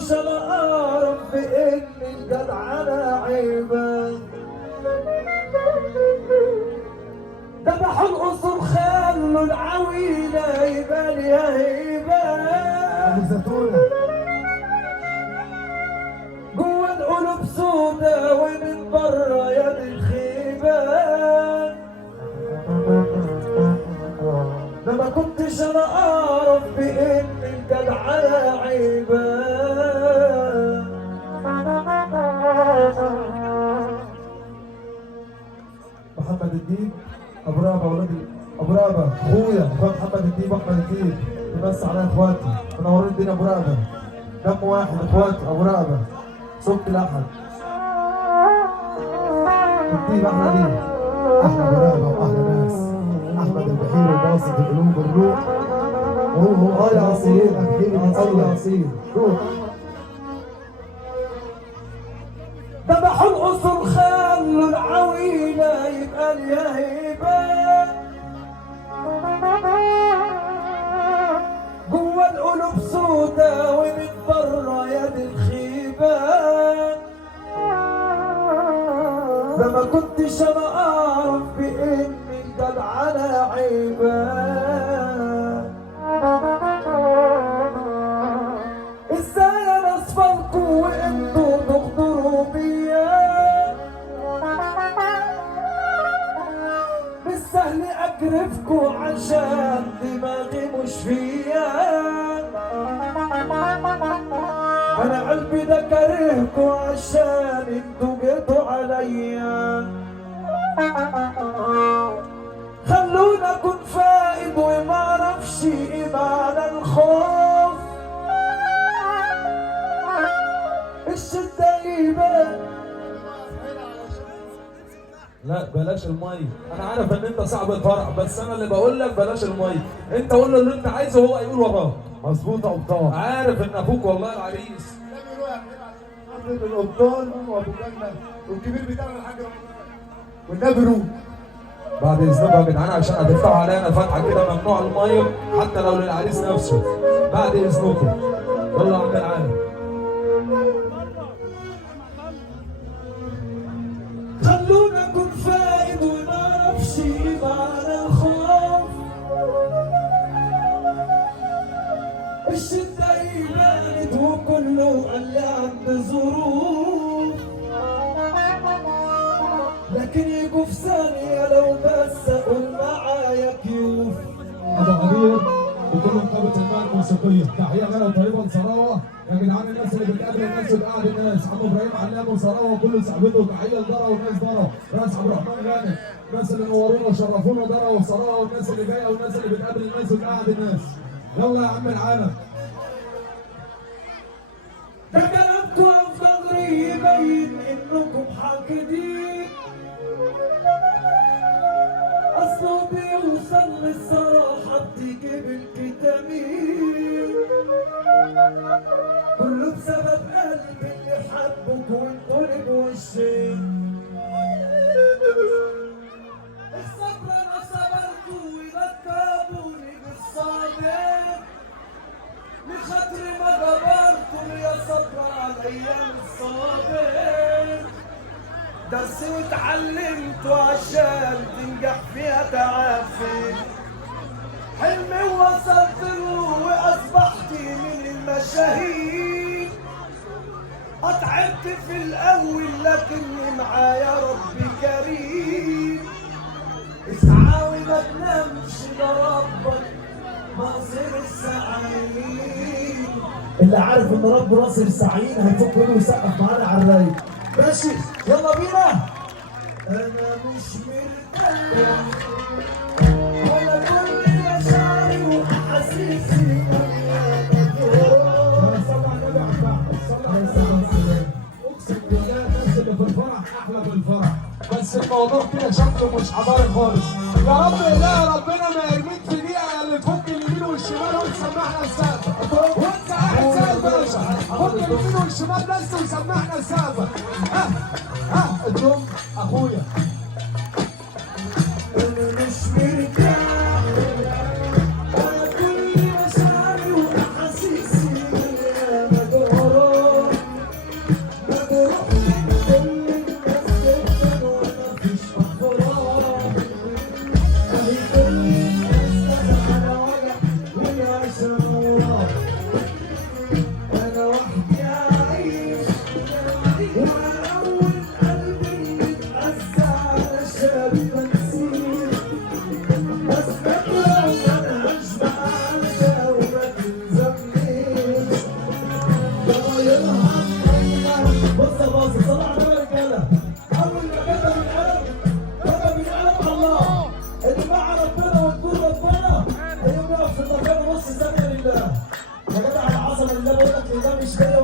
كنتش انا اعرف بان الجدعنة عيبة. ذبحوا القصور خلوا العويلة يبان يا هيبة. جوا القلوب سودا ومن برا يد الخيبة. ده ما كنتش انا اعرف بان الجدعنة عيبة. محمد الدين ابو رابه ولاد ابو رابه اخويا محمد الدين واحمد الدين بمس على اخواتي منورين الدنيا. ابو رابه دم واحد اخواتي ابو رابه صوت الاحد الدين احلى دين احلى ابو رابه واحلى ناس. احمد البحير وباسط القلوب الروح وهو يا اصيل البحير يا اصيل روح. ذبحوا القصور خلوا العويلة يبقى يا هيبة. جوا القلوب سودا ومن برا يد الخيبة. ده ما كنتش انا اعرف بان الجدعنة عيبة. ازاي انا اصفلكوا وانتوا تغدروا بيا. بالسهل اكرفكوا عشان دماغي مش فيا. انا قلبي ده كارهكوا عشان انتوا جيتوا عليا. خلونا اكون فائد وما اعرفش ايه معنى الخوف. الشدة يبان. لا بلاش المي، انا عارف ان انت صاحب الفرح بس انا اللي بقول لك بلاش المي. انت قول له اللي انت عايزه وهو هيقول وراك. مظبوط يا قبطان. عارف ان اخوك والله العريس القبطان وابو جنة والكبير بتاعنا الحاج والنبي روح. بعد اذنكم يا جدعان عشان هتفتحوا علينا فتحه كده ممنوع الميه حتى لو للعريس نفسه. بعد اذنكم يلا يا عم العالم. خلونا اكون فائد وما اعرفش ايه معنى الخوف. الشدة يبانت وكله قال لي عند ظروف. لكن يجوا في ثانية لو بس اقول معايا كيوف. ابو عبير بكل نقابة المال الموسيقية تحية غير وطريقة لسراوة يا جدعان. الناس اللي بتقابل الناس وتقعد الناس. عم ابراهيم علام وسراوة وكل صاحبته تحية لدرا والناس درا. راس عبد الرحمن غانم الناس اللي نورونا وشرفونا درا وسراوة والناس اللي جاية والناس اللي بتقابل الناس وتقعد الناس. يلا يا عم العالم. ده كلامكم عن ظهري يبين انكم حاقدين. اصله بيوصل للصراحة بتيجي بالفيتامين. كله بسبب قلبي اللي حبك وانتوا اللي بوشين. الصبر انا صبرت ويركبوني بالصابر. لخاطري ما جبرتم يا صبر عليا الصابر. درس واتعلمته عشان تنجح فيها تعافي. حلمي وصلت له واصبحت من المشاهير. اتعبت في الاول لكني معايا ربي كريم. اسعى وما تنامش ده ربك ناصر السعيد. اللي عارف ان رب ناصر السعيد هيفك ايده ويسقف معانا على الرايق. ماشي يلا بينا. انا مش مرتاح ولا كل مشاعري واحاسيسي. اقسم بالله الناس اللي في الفرح احلى في الفرح بس الموضوع كده شكله مش حضاري خالص. يا رب اله ربنا ما يرميك في دقيقه اللي تفك اليمين والشمال وتسمعنا السقف. وانت قاعد زي الباشا فك اليمين والشمال بس وسمعنا السقف. ها الدم اخويا. انا مش مرتاح ولا كل مشاعري واحاسيسي. انا مجروح حبيبي ما نسيت بس فكرة ومنعش معاك وما تلزمنيش ضايعها بص صلى على الرجالة أول ما كتب القلم كتب القلم الله اللي مع ربنا وتكون ربنا هيقوم يقف في المكان نص ثانية لله يا جدع العظمة اللي بقول لك ده مش جاي